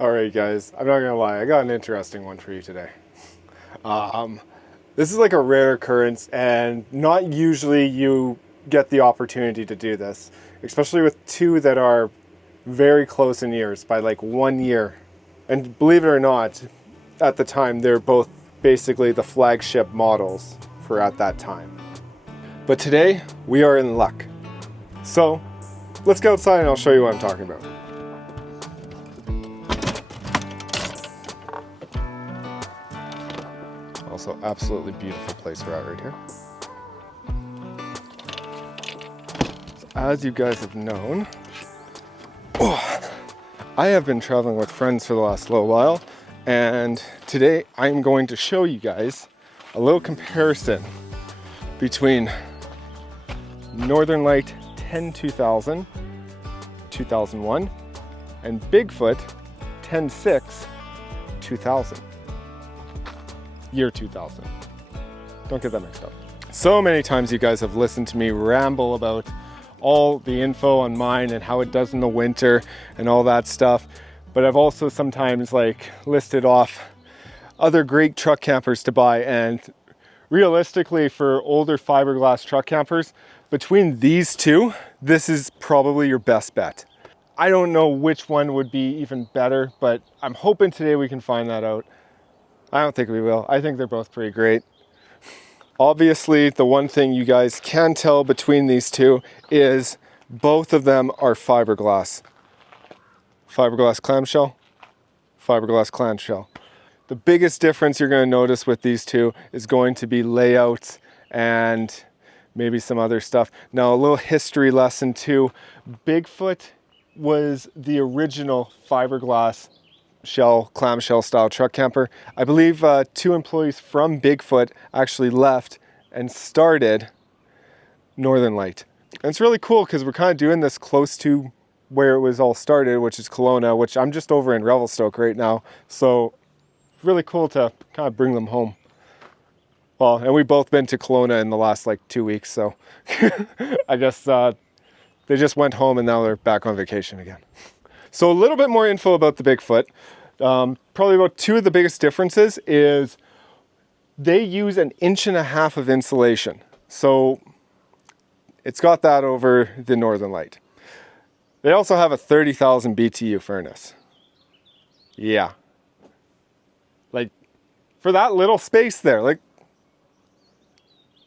Alright guys, I'm not gonna lie, I got an interesting one for you today. This is like a rare occurrence and not usually you get the opportunity to do this, especially with two that are very close in years by like 1 year. And believe it or not, at the time they're both basically the flagship models for at that time. But today we are in luck. So let's go outside and I'll show you what I'm talking about. Also, absolutely beautiful place we're at right here. So as you guys have known, I have been traveling with friends for the last little while, and today I'm going to show you guys a little comparison between Northern Lite 10-2000, 2001, and Bigfoot 10-6, 2000. Year 2000. Don't get that mixed up. So many times you guys have listened to me ramble about all the info on mine and how it does in the winter and all that stuff. But I've also sometimes like listed off other great truck campers to buy, and realistically for older fiberglass truck campers, between these two, this is probably your best bet. I don't know which one would be even better, but I'm hoping today we can find that out. I don't think we will. I think they're both pretty great. Obviously, the one thing you guys can tell between these two is both of them are fiberglass. Fiberglass clamshell, fiberglass clamshell. The biggest difference you're going to notice with these two is going to be layouts and maybe some other stuff. Now, a little history lesson too. Bigfoot was the original fiberglass clamshell style truck camper. I believe two employees from Bigfoot actually left and started Northern Lite. And it's really cool because we're kind of doing this close to where it was all started, which is Kelowna, which I'm just over in Revelstoke right now. So really cool to kind of bring them home. Well, and we've both been to Kelowna in the last like 2 weeks, so I guess they just went home and now they're back on vacation again. So a little bit more info about the Bigfoot. Probably about two of the biggest differences is they use 1.5 inches of insulation. So it's got that over the Northern Lite. They also have a 30,000 BTU furnace. Yeah. Like, for that little space there, like,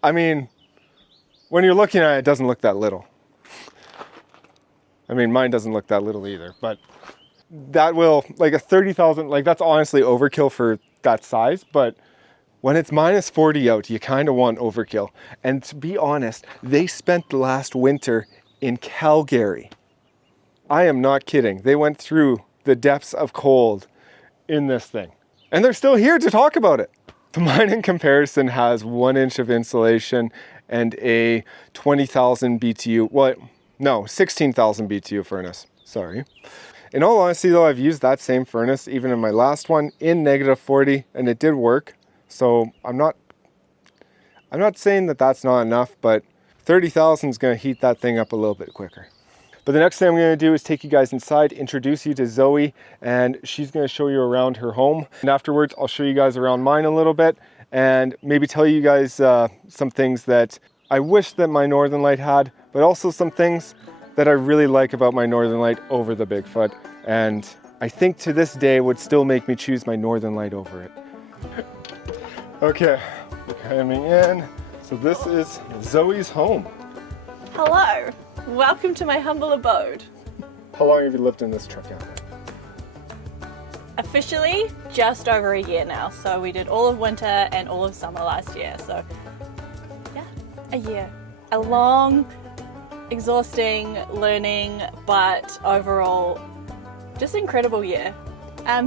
I mean, when you're looking at it, it doesn't look that little. I mean, mine doesn't look that little either, but that will, like a 30,000, like that's honestly overkill for that size, but when it's -40 out, you kind of want overkill. And to be honest, they spent the last winter in Calgary. I am not kidding. They went through the depths of cold in this thing, and they're still here to talk about it. The mine in comparison has 1 inch of insulation and a 20,000 BTU, well, no, 16,000 BTU furnace, sorry. In all honesty though, I've used that same furnace even in my last one in -40 and it did work. So I'm not saying that that's not enough, but 30,000 is gonna heat that thing up a little bit quicker. But the next thing I'm gonna do is take you guys inside, introduce you to Zoe, and she's gonna show you around her home. And afterwards, I'll show you guys around mine a little bit and maybe tell you guys some things that I wish that my Northern Lite had, but also some things that I really like about my Northern Lite over the Bigfoot. And I think to this day would still make me choose my Northern Lite over it. Okay, we're coming in. So this is Zoe's home. Hello, welcome to my humble abode. How long have you lived in this truck camper? Officially, just over a year now. So we did all of winter and all of summer last year. So yeah, a year. A long, exhausting, learning, but overall, just incredible year.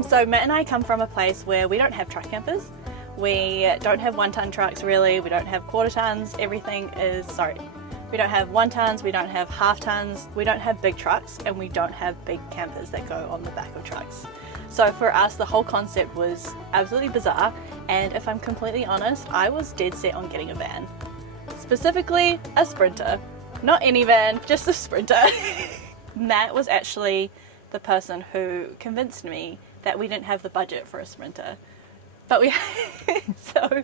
So Matt and I come from a place where we don't have truck campers. We don't have 1-ton trucks really. We don't have quarter tons. Everything is, we don't have 1 tons, we don't have half tons, we don't have big trucks, and we don't have big campers that go on the back of trucks. So for us, the whole concept was absolutely bizarre. And if I'm completely honest, I was dead set on getting a van. Specifically, a Sprinter. Not any van, just a Sprinter. Matt was actually the person who convinced me that we didn't have the budget for a Sprinter. But we, so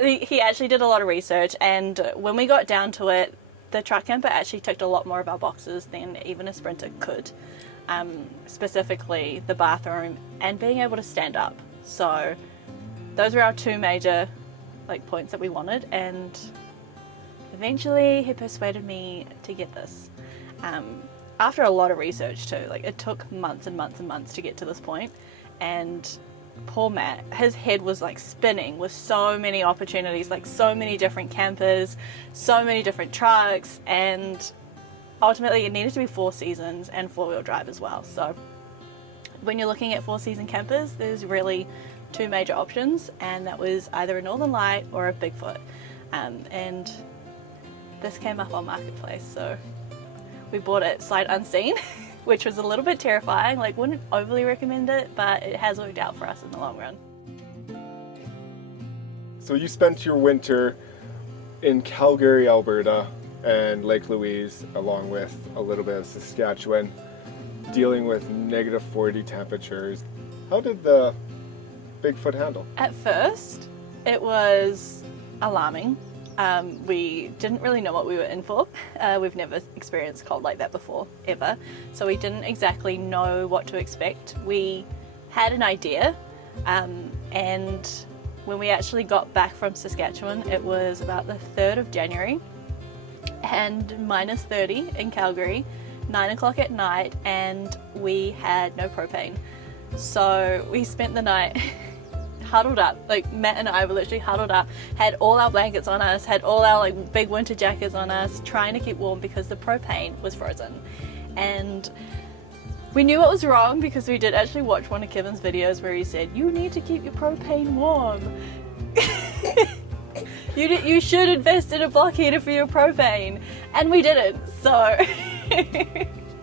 he actually did a lot of research, and when we got down to it, the truck camper actually ticked a lot more of our boxes than even a Sprinter could. Specifically the bathroom and being able to stand up. So those were our two major points that we wanted, and eventually he persuaded me to get this. After a lot of research too, it took months and months and months to get to this point, and poor Matt, his head was spinning with so many opportunities, so many different campers, so many different trucks, and ultimately it needed to be 4 seasons and 4-wheel drive as well. So when you're looking at 4-season campers, there's really 2 major options, and that was either a Northern Lite or a Bigfoot. And this came up on Marketplace, so we bought it sight unseen, which was a little bit terrifying. Wouldn't overly recommend it, but it has worked out for us in the long run. So you spent your winter in Calgary, Alberta, and Lake Louise, along with a little bit of Saskatchewan, dealing with -40 temperatures. How did the Bigfoot handle? At first, it was alarming. We didn't really know what we were in for. We've never experienced cold like that before, ever. So we didn't exactly know what to expect. We had an idea, and when we actually got back from Saskatchewan, it was about the 3rd of January, and -30 in Calgary, 9 o'clock at night, and we had no propane. So we spent the night huddled up. Matt and I were literally huddled up, had all our blankets on us, had all our big winter jackets on us, trying to keep warm because the propane was frozen. And we knew it was wrong because we did actually watch one of Kevin's videos where he said, you need to keep your propane warm. You should invest in a block heater for your propane. And we didn't, so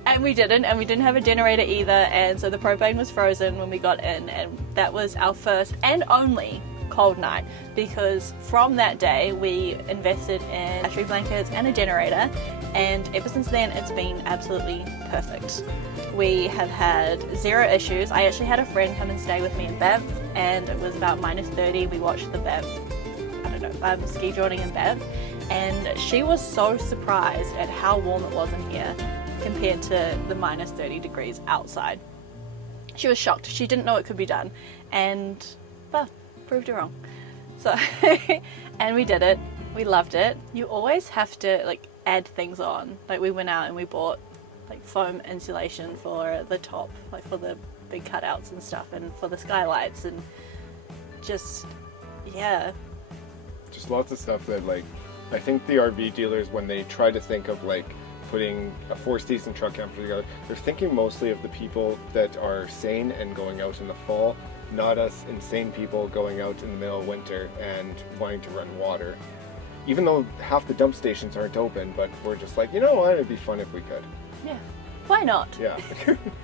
and we didn't have a generator either, and so the propane was frozen when we got in, and that was our first and only cold night, because from that day we invested in battery blankets and a generator, and ever since then it's been absolutely perfect. We have had 0 issues. I actually had a friend come and stay with me in Banff, and it was about -30. We watched the Banff, ski joining in Banff, and she was so surprised at how warm it was in here compared to the -30 degrees outside. She was shocked. She didn't know it could be done, and well, proved her wrong. So and we did it. We loved it. You always have to add things on. We went out and we bought foam insulation for the top, for the big cutouts and stuff, and for the skylights, and just lots of stuff that I think the RV dealers, when they try to think of putting a 4-season truck camper together, they're thinking mostly of the people that are sane and going out in the fall, not us insane people going out in the middle of winter and wanting to run water. Even though half the dump stations aren't open, but we're just you know what, it'd be fun if we could. Yeah, why not? Yeah.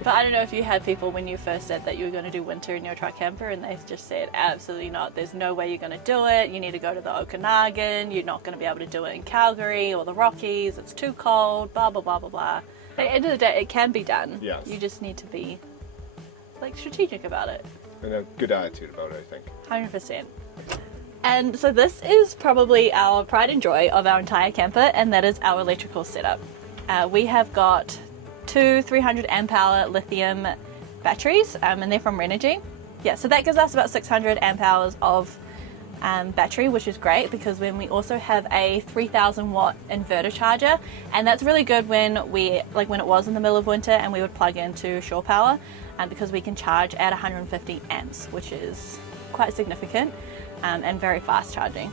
But I don't know if you had people when you first said that you were going to do winter in your truck camper, and they just said, absolutely not, there's no way you're going to do it, you need to go to the Okanagan, you're not going to be able to do it in Calgary or the Rockies, it's too cold, blah blah blah blah blah. At the end of the day, it can be done. Yes. You just need to be strategic about it. And a good attitude about it, I think. 100%. And so this is probably our pride and joy of our entire camper, and that is our electrical setup. We have got 2 300 amp hour lithium batteries, and they're from Renogy. Yeah, so that gives us about 600 amp hours of battery, which is great because when we also have a 3000 watt inverter charger, and that's really good when when it was in the middle of winter and we would plug into shore power, because we can charge at 150 amps, which is quite significant, and very fast charging.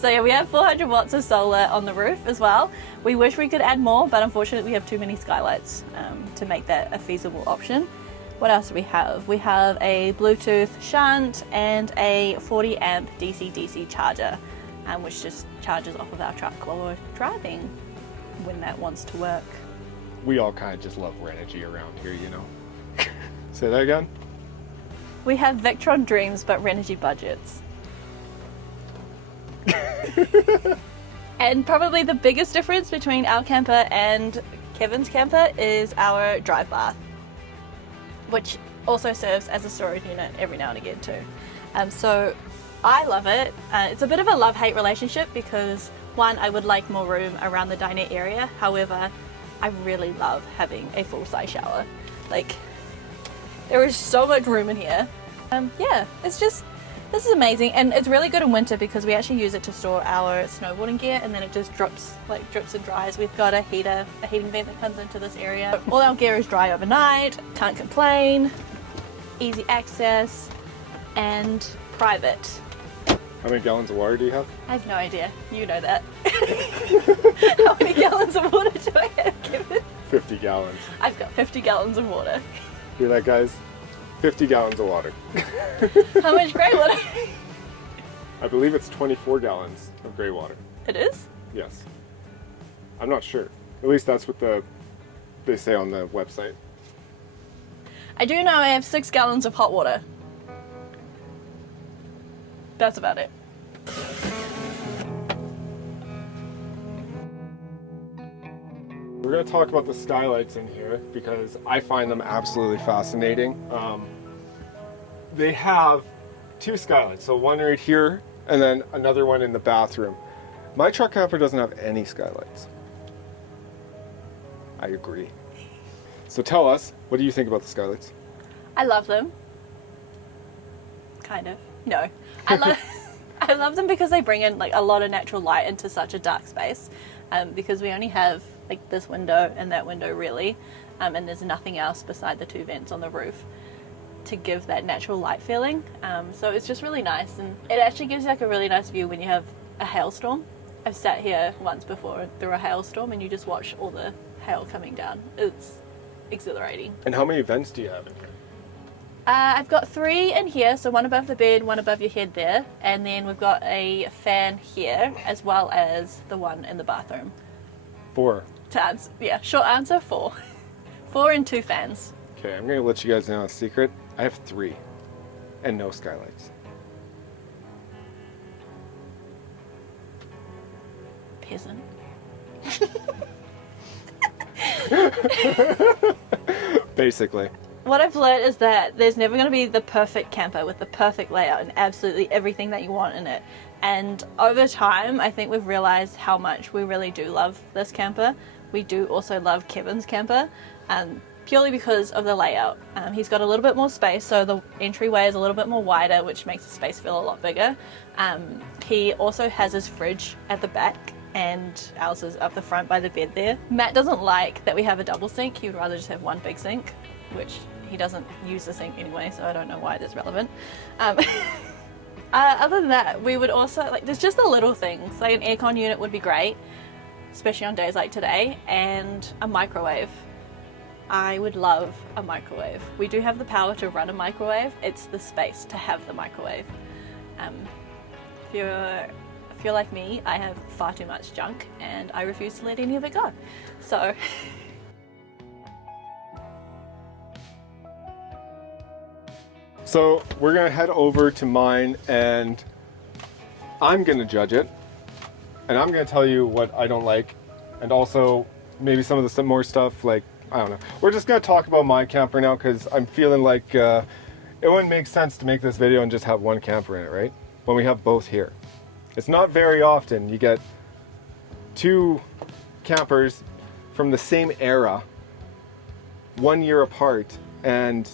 So yeah, we have 400 watts of solar on the roof as well. We wish we could add more, but unfortunately we have too many skylights to make that a feasible option. What else do we have? We have a Bluetooth shunt and a 40 amp DC-DC charger, which just charges off of our truck while we're driving when that wants to work. We all kind of just love Renogy around here, you know. Say that again? We have Victron dreams, but Renogy budgets. And probably the biggest difference between our camper and Kevin's camper is our drive bath. which also serves as a storage unit every now and again too. So I love it. It's a bit of a love-hate relationship because one, I would like more room around the dinette area. However, I really love having a full-size shower. Like, there is so much room in here. Yeah, it's just, this is amazing, and it's really good in winter because we actually use it to store our snowboarding gear, and then it just drips and dries. We've got a heating vent that comes into this area. All our gear is dry overnight, can't complain, easy access, and private. How many gallons of water do you have? I have no idea. You know that. How many gallons of water do I have, Kevin? 50 gallons. I've got 50 gallons of water. Hear that, guys? 50 gallons of water. How much grey water? I believe it's 24 gallons of grey water. It is? Yes. I'm not sure. At least that's what they say on the website. I do know I have 6 gallons of hot water. That's about it. We're going to talk about the skylights in here because I find them absolutely fascinating. They have 2 skylights, so one right here and then another one in the bathroom. My truck camper doesn't have any skylights. I agree. So tell us, what do you think about the skylights? I love them. Kind of. No. I love them because they bring in like a lot of natural light into such a dark space. Because we only have like this window and that window really, and there's nothing else beside the 2 vents on the roof to give that natural light feeling. So it's just really nice, and it actually gives you like a really nice view when you have a hailstorm. I've sat here once before through a hailstorm and you just watch all the hail coming down. It's exhilarating. And how many vents do you have in here? I've got 3 in here, so one above the bed, one above your head there, and then we've got a fan here as well as the one in the bathroom. 4. Yeah, short answer, 4. 4 and 2 fans. Okay, I'm going to let you guys know a secret. I have 3 and no skylights. Peasant. Basically. What I've learned is that there's never going to be the perfect camper with the perfect layout and absolutely everything that you want in it. And over time, I think we've realized how much we really do love this camper. We do also love Kevin's camper, purely because of the layout. He's got a little bit more space, so the entryway is a little bit more wider, which makes the space feel a lot bigger. He also has his fridge at the back, and ours is up the front by the bed there. Matt doesn't like that we have a double sink. He would rather just have one big sink, which he doesn't use the sink anyway, so I don't know why that's relevant. Other than that, we would also, like, there's just the little things, like an aircon unit would be great, especially on days like today, and a microwave. I would love a microwave. We do have the power to run a microwave, it's the space to have the microwave. If you're like me, I have far too much junk and I refuse to let any of it go. So So we're gonna head over to mine and I'm gonna judge it. And I'm gonna tell you what I don't like. And also maybe some of the more stuff, like, I don't know. We're just gonna talk about my camper now because I'm feeling like it wouldn't make sense to make this video and just have one camper in it, right? When we have both here. It's not very often you get 2 campers from the same era, 1 year apart, and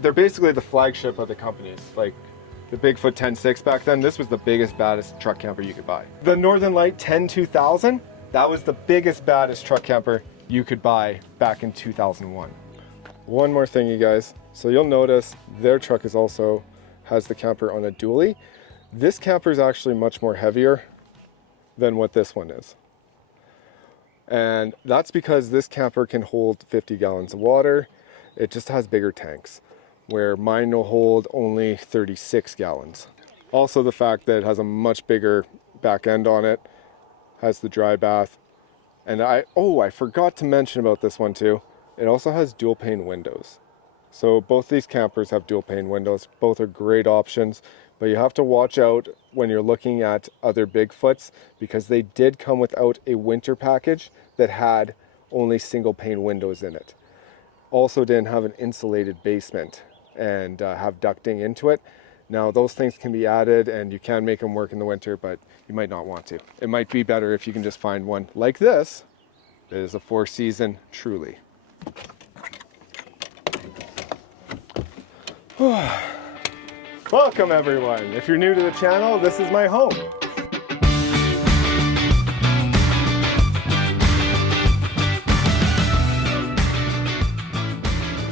they're basically the flagship of the companies. Like the Bigfoot 10.6 back then, this was the biggest, baddest truck camper you could buy. The Northern Lite 10-2000, that was the biggest, baddest truck camper you could buy back in 2001. One more thing, you guys. So you'll notice their truck has the camper on a dually. This camper is actually much more heavier than what this one is. And that's because this camper can hold 50 gallons of water. It just has bigger tanks, where mine will hold only 36 gallons. Also the fact that it has a much bigger back end on it, has the dry bath. And I forgot to mention about this one too. It also has dual pane windows. So both these campers have dual pane windows. Both are great options, but you have to watch out when you're looking at other Bigfoots because they did come without a winter package that had only single pane windows in it. also didn't have an insulated basement and have ducting into it. Now those things can be added and you can make them work in the winter, but you might not want to. It might be better if you can just find one like this. It is a 4-season truly. Welcome everyone. If you're new to the channel, this is my home.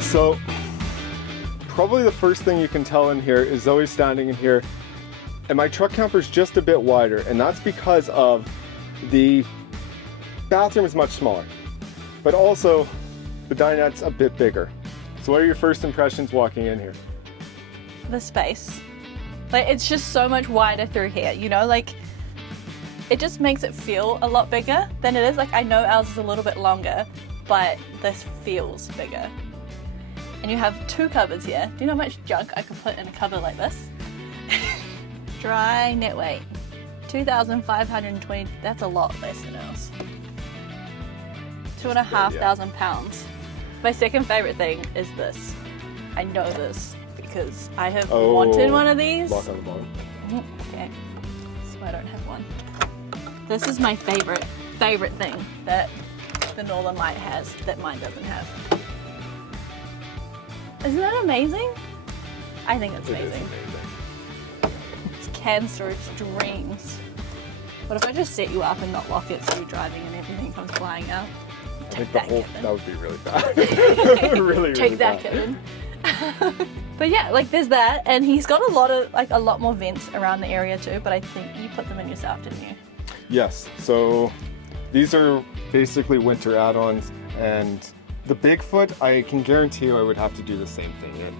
So probably the first thing you can tell in here is Zoe's standing in here and my truck camper's just a bit wider, and that's because of the bathroom is much smaller, but also the dinette's a bit bigger. So what are your first impressions walking in here? The space. Like, it's just so much wider through here, you know, like it just makes it feel a lot bigger than it is. Like, I know ours is a little bit longer, but this feels bigger. And you have 2 cupboards here. Do you know how much junk I could put in a cupboard like this? Dry net weight, 2,520, that's a lot less than ours. 2,500 pounds. My second favorite thing is this. I know this because I have wanted one of these. Lock on the bottom. Okay, so I don't have one. This is my favorite thing that the Northern Lite has that mine doesn't have. Isn't that amazing? I think it's amazing. It's can storage dreams. What if I just set you up and not lock it so you're driving and everything comes flying out? Take that, Kevin. That would be really bad. really Take that, bad. Kevin. But yeah, like there's that, and he's got a lot more vents around the area too, but I think you put them in yourself, didn't you? Yes, so these are basically winter add-ons, and the Bigfoot, I can guarantee you I would have to do the same thing in.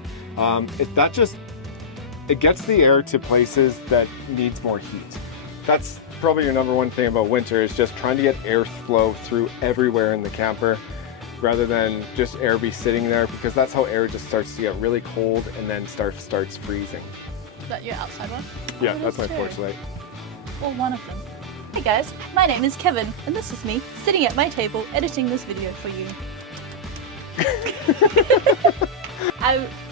It gets the air to places that needs more heat. That's probably your number one thing about winter, is just trying to get airflow through everywhere in the camper rather than just air be sitting there, because that's how air just starts to get really cold and then starts freezing. Is that your outside one? Yeah, Oh, that's my two. porch light. Well, one of them. Hey guys, my name is Kevin, and this is me sitting at my table editing this video for you.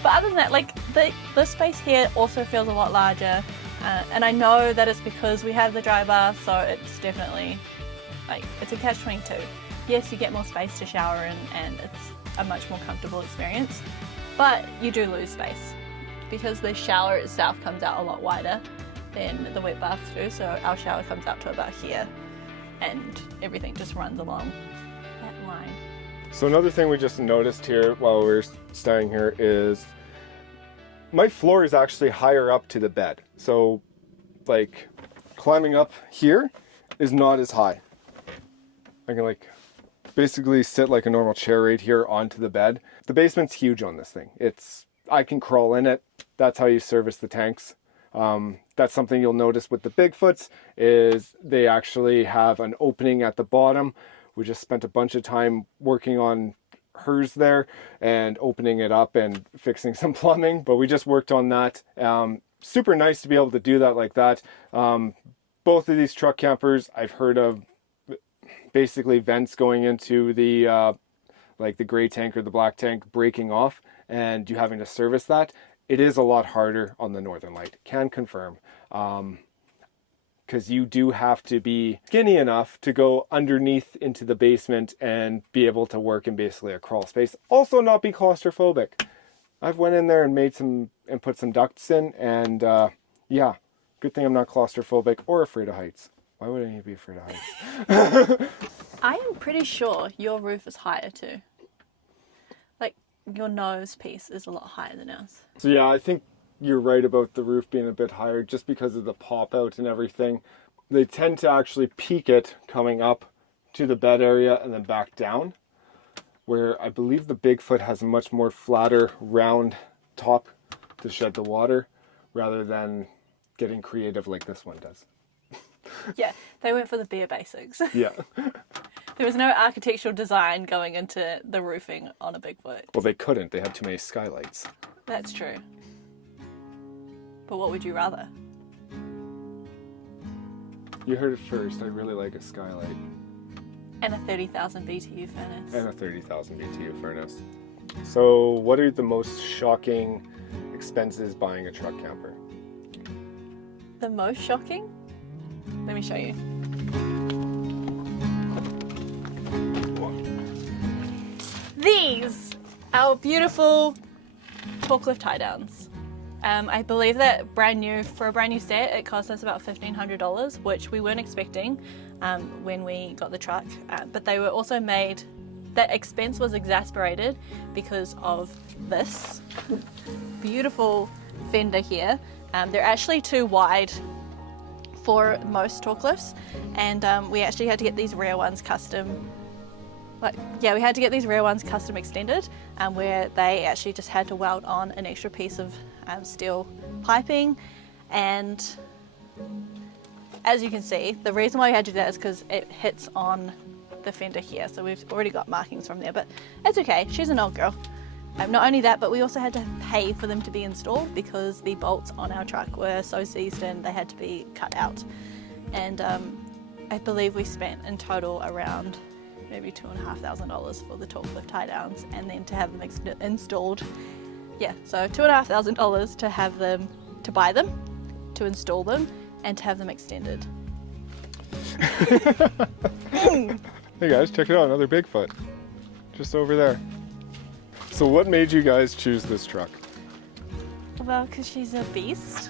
But other than that, like the space here also feels a lot larger, and I know that it's because we have the dry bath, so it's definitely like it's a catch-22. Yes, you get more space to shower in, and it's a much more comfortable experience, but you do lose space because the shower itself comes out a lot wider than the wet baths do. So our shower comes out to about here, and everything just runs along that line. So another thing we just noticed here while we were staying here is my floor is actually higher up to the bed. So like climbing up here is not as high. I can like basically sit like a normal chair right here onto the bed. The basement's huge on this thing. I can crawl in it. That's how you service the tanks. That's something you'll notice with the Bigfoots, is they actually have an opening at the bottom. We just spent a bunch of time working on hers there and opening it up and fixing some plumbing, but we just worked on that. Super nice to be able to do that like that. Both of these truck campers, I've heard of basically vents going into the like the gray tank or the black tank breaking off and you having to service that. It is a lot harder on the Northern Lite, can confirm. Because you do have to be skinny enough to go underneath into the basement and be able to work in basically a crawl space. Also not be claustrophobic. I've went in there and put some ducts in, and yeah, good thing I'm not claustrophobic or afraid of heights. Why would I need to be afraid of heights? I am pretty sure your roof is higher too. Like your nose piece is a lot higher than ours. So yeah, I think you're right about the roof being a bit higher just because of the pop out and everything. They tend to actually peak it coming up to the bed area and then back down, where I believe the Bigfoot has a much more flatter, round top to shed the water rather than getting creative like this one does. Yeah, they went for the bare basics. Yeah. There was no architectural design going into the roofing on a Bigfoot. Well, they couldn't. They had too many skylights. That's true. But what would you rather? You heard it first. I really like a skylight. And a 30,000 BTU furnace. And a 30,000 BTU furnace. So what are the most shocking expenses buying a truck camper? The most shocking? Let me show you. These, our beautiful forklift tie downs. I believe that for a brand new set, it cost us about $1,500, which we weren't expecting when we got the truck. But they were also made, that expense was exasperated because of this beautiful fender here. They're actually too wide for most forklifts, and we actually had to get these rear ones custom. We had to get these rear ones custom extended, where they actually just had to weld on an extra piece of steel piping. And as you can see, the reason why we had to do that is because it hits on the fender here, so we've already got markings from there, but it's okay, she's an old girl. Not only that, but we also had to pay for them to be installed because the bolts on our truck were so seized and they had to be cut out. And I believe we spent in total around maybe $2,500 for the forklift tie downs, and then to have them installed. Yeah, so $2,500 to have them, to buy them, to install them, and to have them extended. Hey guys, check it out, another Bigfoot. Just over there. So what made you guys choose this truck? Well, because she's a beast.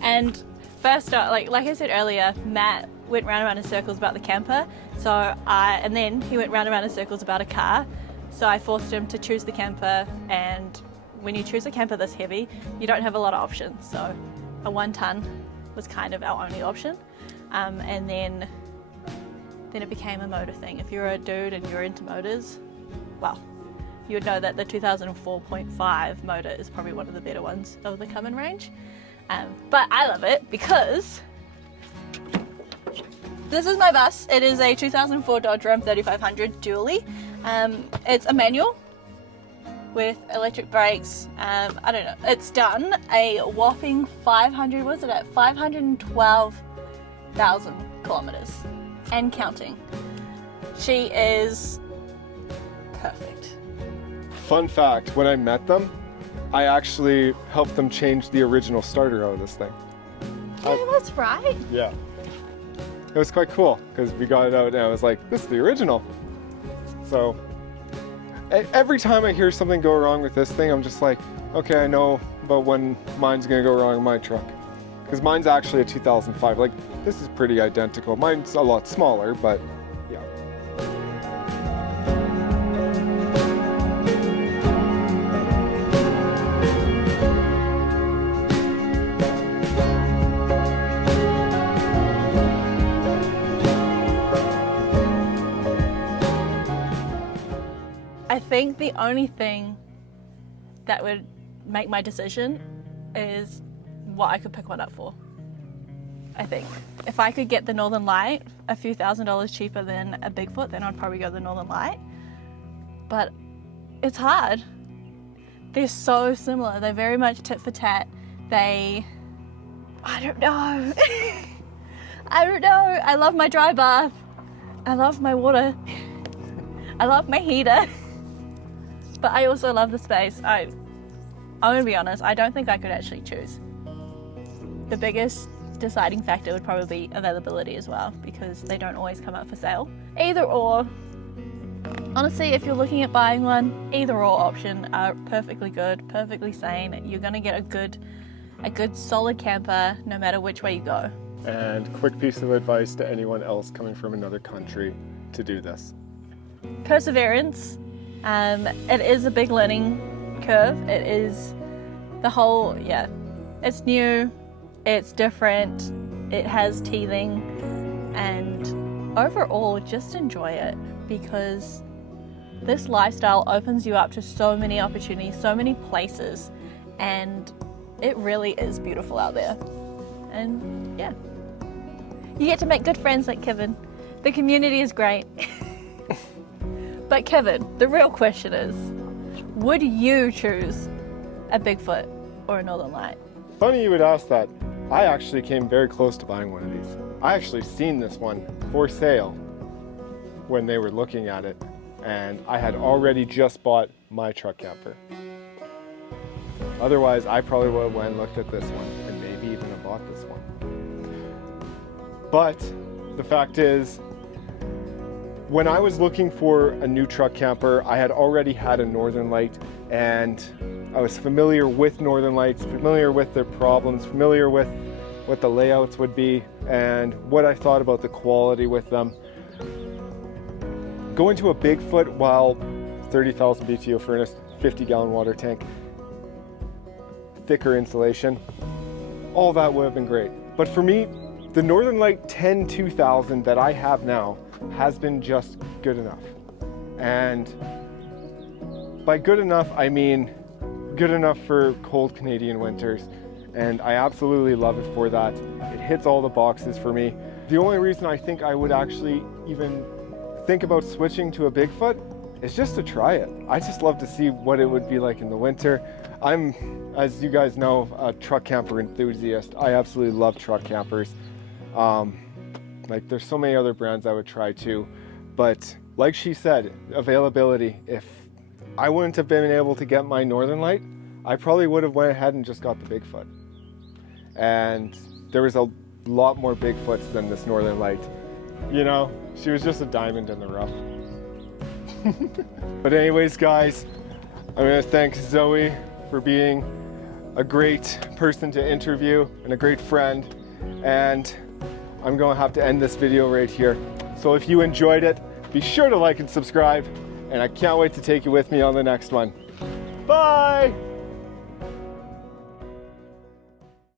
And first, like I said earlier, Matt went round and round in circles about the camper. And then he went round and round in circles about a car. So I forced him to choose the camper, and when you choose a camper this heavy, you don't have a lot of options. So a 1 ton was kind of our only option. And then it became a motor thing. If you're a dude and you're into motors, well, you would know that the 2004.5 motor is probably one of the better ones of the common range. But I love it because this is my bus. It is a 2004 Dodge Ram 3500 dually. It's a manual with electric brakes. I don't know. It's done a whopping 512,000 kilometers and counting. She is perfect. Fun fact, when I met them, I actually helped them change the original starter out of this thing. Yeah, that's right. Yeah. It was quite cool because we got it out and I was like, this is the original. So every time I hear something go wrong with this thing, I'm just like, okay, I know about when mine's gonna go wrong in my truck. Because mine's actually a 2005. Like, this is pretty identical. Mine's a lot smaller, but yeah. I think the only thing that would make my decision is what I could pick one up for. I think if I could get the Northern Lite a few $1,000s cheaper than a Bigfoot, then I'd probably go the Northern Lite. But it's hard. They're so similar. They're very much tit for tat. I don't know. I don't know. I love my dry bath. I love my water. I love my heater. But I also love the space. I'm gonna be honest, I don't think I could actually choose. The biggest deciding factor would probably be availability as well, because they don't always come up for sale. Either or. Honestly, if you're looking at buying one, either or option are perfectly good, perfectly sane. You're gonna get a good solid camper no matter which way you go. And quick piece of advice to anyone else coming from another country to do this. Perseverance. It is a big learning curve. It is the whole, it's new, it's different, it has teething, and overall just enjoy it, because this lifestyle opens you up to so many opportunities, so many places, and it really is beautiful out there. And yeah, you get to make good friends like Kevin. The community is great. But Kevin, the real question is, would you choose a Bigfoot or a Northern Lite? Funny you would ask that. I actually came very close to buying one of these. I actually seen this one for sale when they were looking at it, and I had already just bought my truck camper. Otherwise, I probably would have went and looked at this one and maybe even have bought this one. But the fact is, when I was looking for a new truck camper, I had already had a Northern Lite, and I was familiar with Northern Lites, familiar with their problems, familiar with what the layouts would be, and what I thought about the quality with them. Going to a Bigfoot, while 30,000 BTU furnace, 50-gallon water tank, thicker insulation, all that would have been great. But for me, the Northern Lite 10 2000 that I have now has been just good enough. And by good enough, I mean good enough for cold Canadian winters. And I absolutely love it for that. It hits all the boxes for me. The only reason I think I would actually even think about switching to a Bigfoot is just to try it. I just love to see what it would be like in the winter. I'm, as you guys know, a truck camper enthusiast. I absolutely love truck campers. Like, there's so many other brands I would try too, but like she said, availability. If I wouldn't have been able to get my Northern Lite, I probably would have went ahead and just got the Bigfoot. And there was a lot more Bigfoots than this Northern Lite. You know, she was just a diamond in the rough. But anyways, guys, I'm gonna thank Zoe for being a great person to interview and a great friend. And I'm going to have to end this video right here. So if you enjoyed it, be sure to like and subscribe, and I can't wait to take you with me on the next one. Bye!